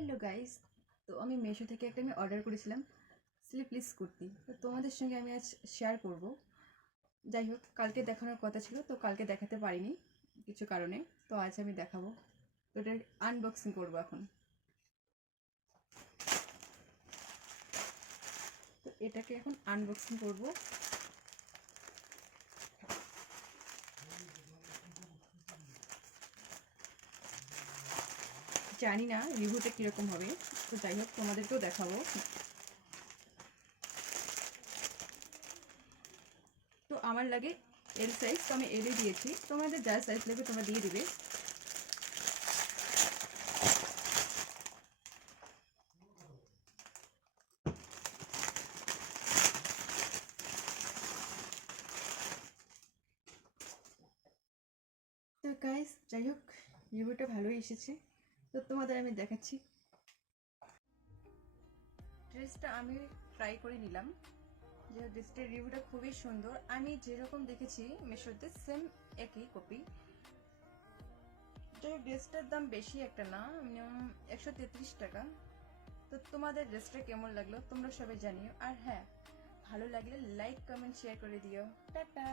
Hello guys, তো আমি মেশো থেকে একটা অর্ডার করেছিলাম স্লিপলেস কুর্তি। তো তোমাদের সঙ্গে আমি আজ শেয়ার করব। যাই হোক, কালকে দেখানোর কথা ছিল, তো কালকে দেখাতে পারিনি কিছু কারণে। তো আজ আমি দেখাবো, তো এটার আনবক্সিং করবো এখন। তো এটাকে এখন আনবক্সিং করব। জানি না রিভিউটা কীরকম হবে, তো যাই হোক তোমাদেরকেও দেখাবো। তো আমার লাগে এল সাইজ, তো আমি এলই দিয়েছি। তোমাদের যা সাইজ লাগবে তোমরা দিয়ে দিবে। তো গাইস, যাই হোক রিভিউটা ভালোই এসেছে, তো তোমাদের আমি দেখাচ্ছি। ড্রেসটা আমি ট্রাই করে নিলাম, যে ড্রেসটার রিভিউটা খুবই সুন্দর। আমি যেরকম দেখেছি মেশোতে সেম একই কপি। যাই হোক, ড্রেসটার দাম বেশি একটা না, মিনিমাম 133 টাকা। তো তোমাদের ড্রেসটা কেমন লাগলো তোমরা সবাই জানিও। আর হ্যাঁ, ভালো লাগলে লাইক কমেন্ট শেয়ার করে দিও। টাটা।